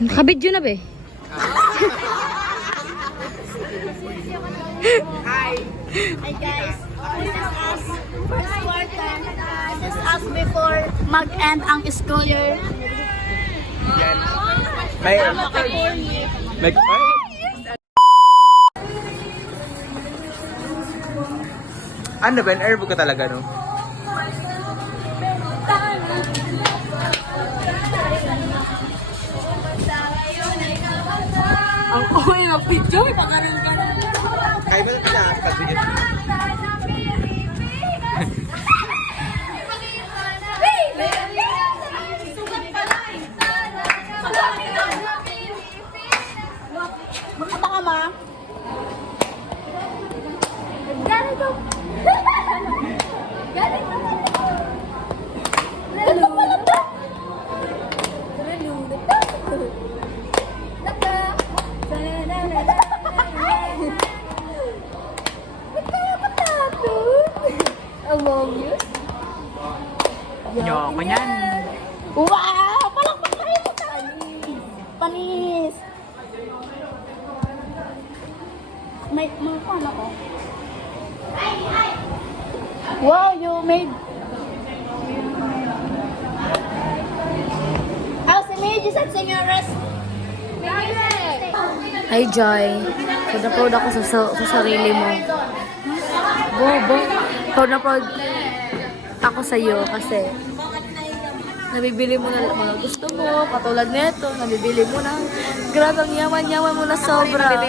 Nakabidyo na be. Hi guys, this is us first quarter. This is us before mag-end ang school year. Yan. May ano ba? Airbook ka talaga, no? Ang kuhay ng video, ipakaroon ka na. Kaya ba na pagsigit? Makata ka ma? Ganito. Ganito. Ganito pala to. Among you? Nyoko niyan. Wow! Palakpak kayo mo ta! Panis! May mga ano ko? Wow, you made... Oh, si Midges at Senyoras! Hi, Joy. Proud ako sa sarili mo. Bobo. Proud na proud ako sa iyo kasi nabibili mo na mga gusto mo, katulad nito, nabibili mo na. Grabe, ang yaman-yaman mo na sobra.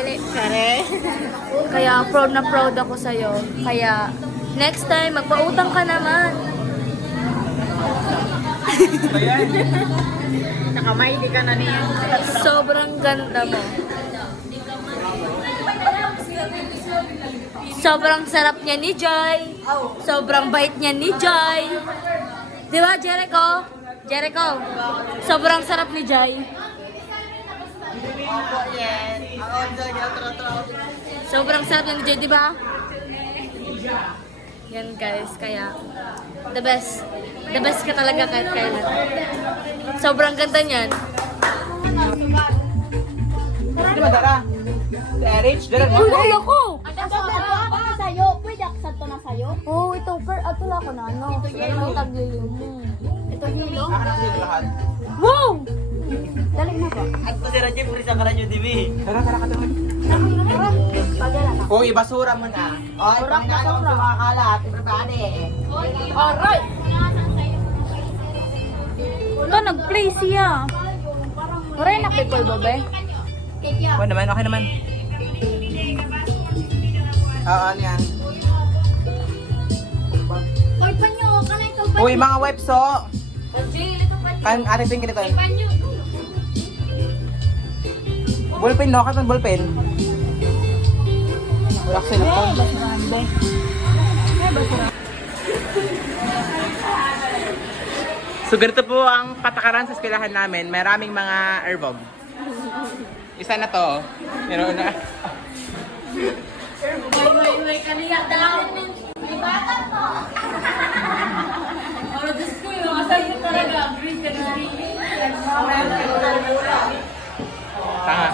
Kaya proud na proud ako sa iyo. Kaya next time, magpautang ka naman. Nakamay, di ka na niya. Sobrang ganda mo. Sobrang sarap niya ni Joy. Sobrang bait niya ni Joy. Di ba, Jericho? Jericho, sobrang sarap ni Joy. Sobrang sarap niya ni Joy, di ba? Yan guys, kaya the best. The best ka talaga kahit kailan. Sobrang ganda niyan. Hindi madara. Rich, dala mo. Uy, ulo ko! Sa'yo, pwede aksan to na sa'yo? Oh, ito, ato lang ako na, ano? Ito yellow. Tagliliw mo. Ito hilo. Aka na sila lahat. Wow! Dali na ba? At pa si Raji, puri sa karan yung TV. Tara, ka naman. Pagdala na. Uy, basura mo na. Oy, panginaano ko sa mga kalat. Prepare. Alright! Ito, nag-play siya. Maray na people ba, be? Okay naman, okay naman. Ano yan? Oy, panyo! Kanay ito Uy, mga webso. Ate Pink ito. panyo! Ballpen, no? Katong ballpen. Wala kasi na phone. So, ganito po ang patakaran sa eskwelahan namin. Maraming mga airbog. Isa na to. Meron na. May kaniya dahil ng ibatan to! Oro, Diyos ko yung asal mo talaga. Green ka na rin. Tanga.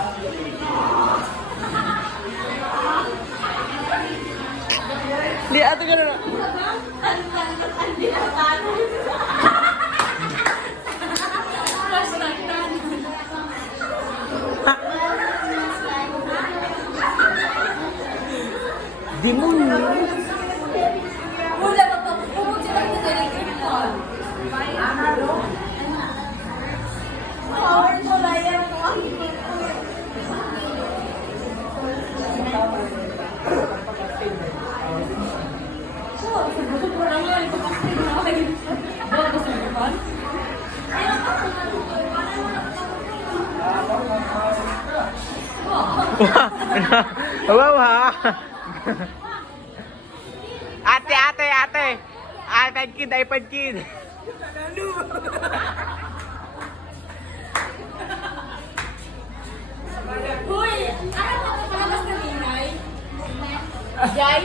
Hindi, ato gano'n na. Demonyo. Wala ba ito? Pumunta lang na sa rin ko. Power mo na yan. Wow ha. Ate. iPad kid. Hoy! Ano mo ito palabas na ninay? Jai?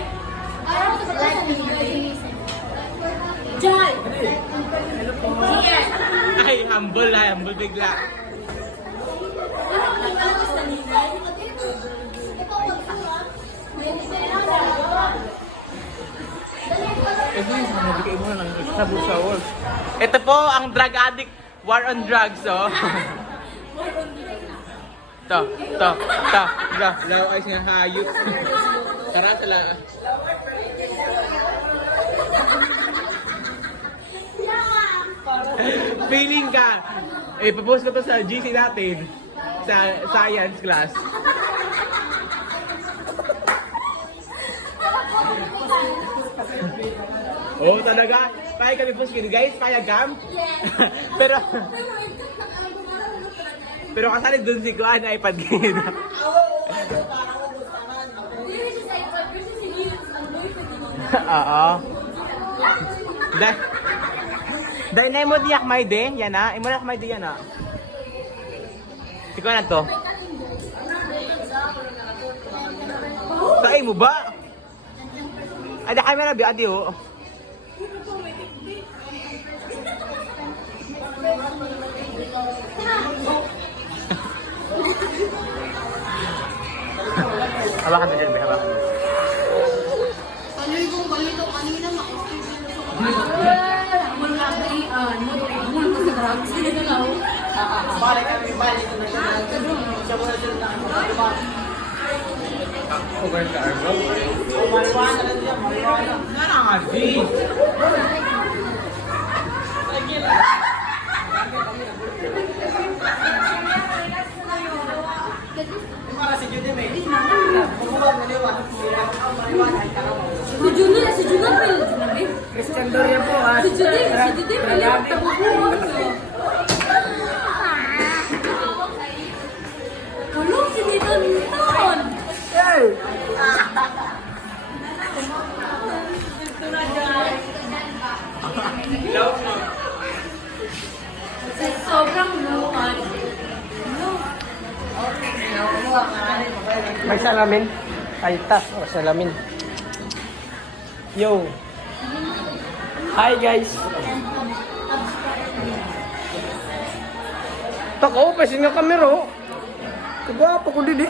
Ano mo ito palabas na ninay? Jai! Sige! Ay, humble bigla. Ito po ang drug addict war on drugs, oh. To. Law ay sinahayot. Tara sila. Feeling ka. Propose ko to sa GC natin. Sa science class. Oh, talaga? Payag kami po skin guys? Payag cam? pero kasali dun si Kuan na iPad game. Oo. Dahil na mo diyak may de, yan na. Imo na may de yan na. Si Kuan na to. Sa mo ba? Ada camera bi adi oh. Hawakan mo dyan, be. Hawakan mo. Ano yung balito kanina Balik kami, balik na siya. Siya muna sila na. Cover ka, Arbo. Marijuana lang siya, marijuana. Nangadi! Para si Judy May. Bumubag na liwa. Marijuana ay karaw. Si Junel, Christian Doria po ha. Si Judy, Hello, si Tito Newton! Sobrang luwan. May salamin. Ay, tas. O, salamin. Yo. Hi, guys. Tako, pasin nga kamera. Oh. Kagwapo ko didi.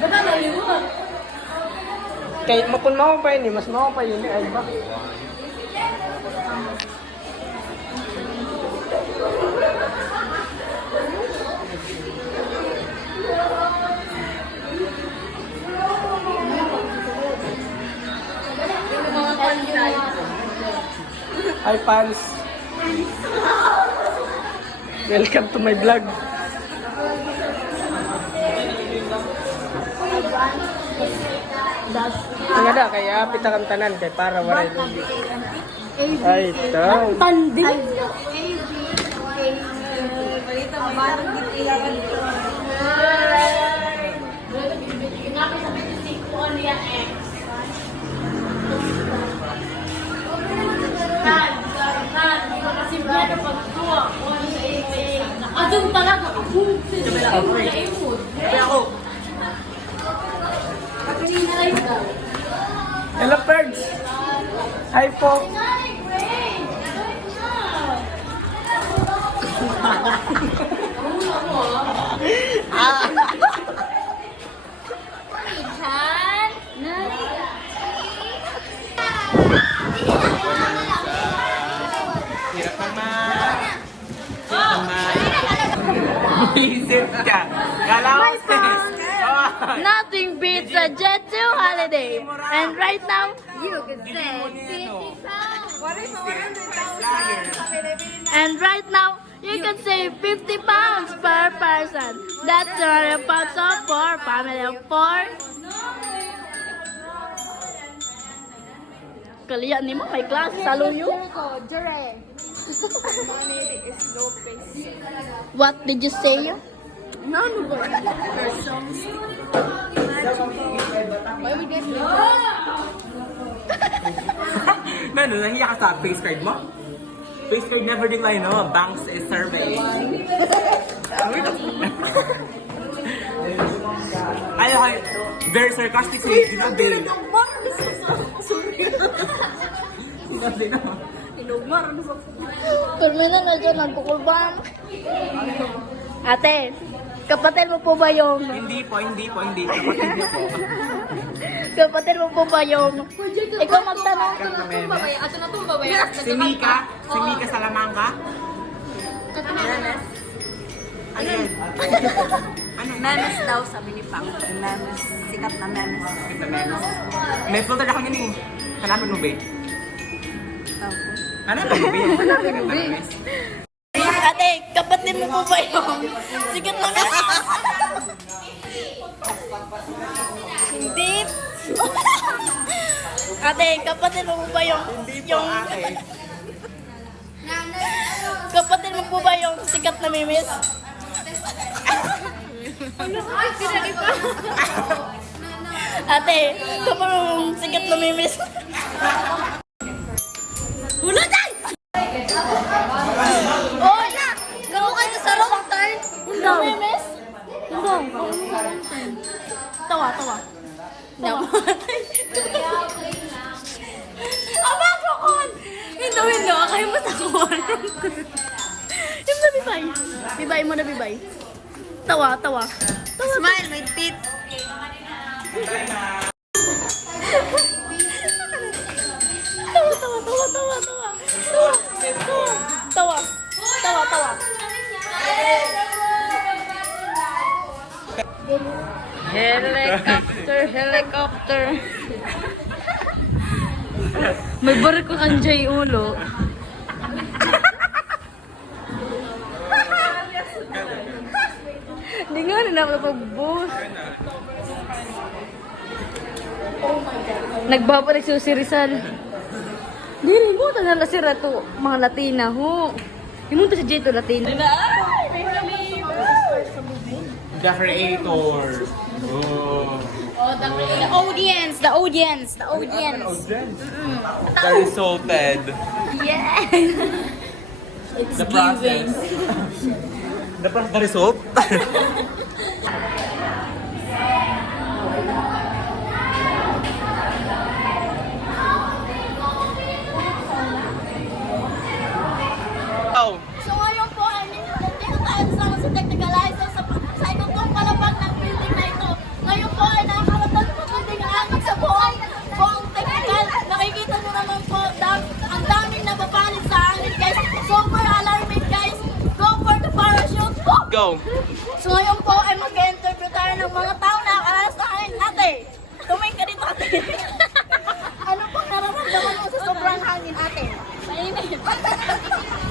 Bata naliwan. Kahit mapun mo pa yun, mas mo pa yun. Ay, ba? Hi, fans. Welcome to my vlog. Ang ada, kaya pitakan tanan kay para waray lubi. Ay, ito. Tandi. Adun talaga ako. Hello, birds. Hi po. Hirap naman. Isip ka. Galaw Nothing beats a Jet 2 holiday. And right now, you can say 50 pounds. And right now, you can save 50 pounds per person. That's 200 pounds off for family of 4. Kalian ni mo, may klase sa luyo. What did you say? Mano, nahiya ka sa face card mo? Face card never decline, no? Banks is survey. Ay, very sarcastic sa you know, Bill. Termina na dyan, nagkukulban. Ate, kapatid mo po ba yung... Hindi po. Kapatid niyo po. Kapatid mo po ba yung... Ikaw magtanong. Si Mika Salamanca. Ano yan? Memes daw, sabi ni Pang. Memes. Sikat na memes. May filter ako yun eh. Hanapin mo, babe. Hanapin mo, babe. Ate, kapatid mo po ba yung... Sikat na nga. Hindi. Ate, kapatid mo po ba yung... Kapatid mo po ba yung sikat na mimis? Ate, kapatid mo yung sikat na mimis? Hula dyan! Oy! Gawa kayo sa wrong turn? Hula mimis? Tawa. Aba, Jokon! Hindi. Kayo mo sa kuwan. Yung na bibay. Bibay mo na bibay. Tawa. Smile, may teeth. Tawa. Helicopter. May barko kang Jay ulo. Hindi nga na napapag-boost. Nagbabalik si Rizal. Dili mo, tanala si Rato. Mga Latina, ho. Himunta si Jay to Latina. The creator. Oh. The audience. The resulted. Yes. It's The process. The result? Oh. So ngayon po, nandito tayo sa technicalizer sa ikutong palapag ng building na ito. Ngayon po ay nakakarating po kunting angat sa buong technical. Nakikita nyo naman po, ang daming nababalit sa hangin guys. Super alarming guys. Go for the parachute. Woo! Go. So ngayon po ay mag-interview tayo ng mga tao na akalas sa hangin. Ate, tumingin ka dito ate. Ano pong nararamdaman mo sa sobrang hangin ate? Mainit.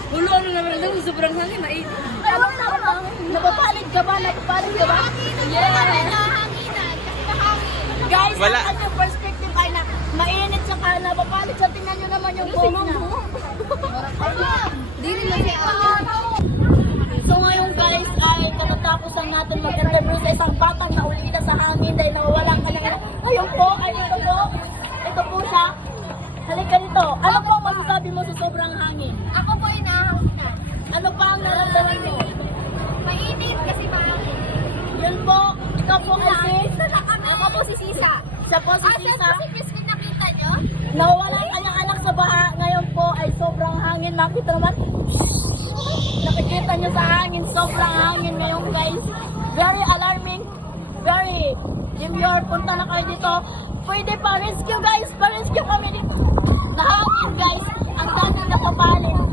Ulo, ano naman lang, sobrang hangin, mainit. Ano naman? Napapalig ka ba? Yes! Guys, Wala. ang kanyang perspective ay na mainit sa ka, napapalig sa tingnan nyo naman yung buhok niya. Di rin lang siya. So ngayon guys, ay katatapos lang natin mag-interview sa isang batang naulila sa hangin dahil nawawalan ka na. Ngayon po, ay ito po siya. Halika dito. Ano po ang masasabi mo sa sobrang hangin? Ako po ay nahahangin na. Ano pa ang nararamdaman mo? Mainit kasi mahangin. Yun po, ikaw po kasi. Ako po si Sisa. Siya po si Siya Sisa. po si Crispin, nakita nyo? Nawala ang kanyang anak sa baha. Ngayon po ay sobrang hangin. Makita naman. Nakikita nyo sa hangin. Sobrang hangin ngayon guys. Very alarming. Very. If you're punta na kayo dito, pwede pa rescue guys. Pa-rescue kami dito. Nahangin guys. Ang daming napapalit.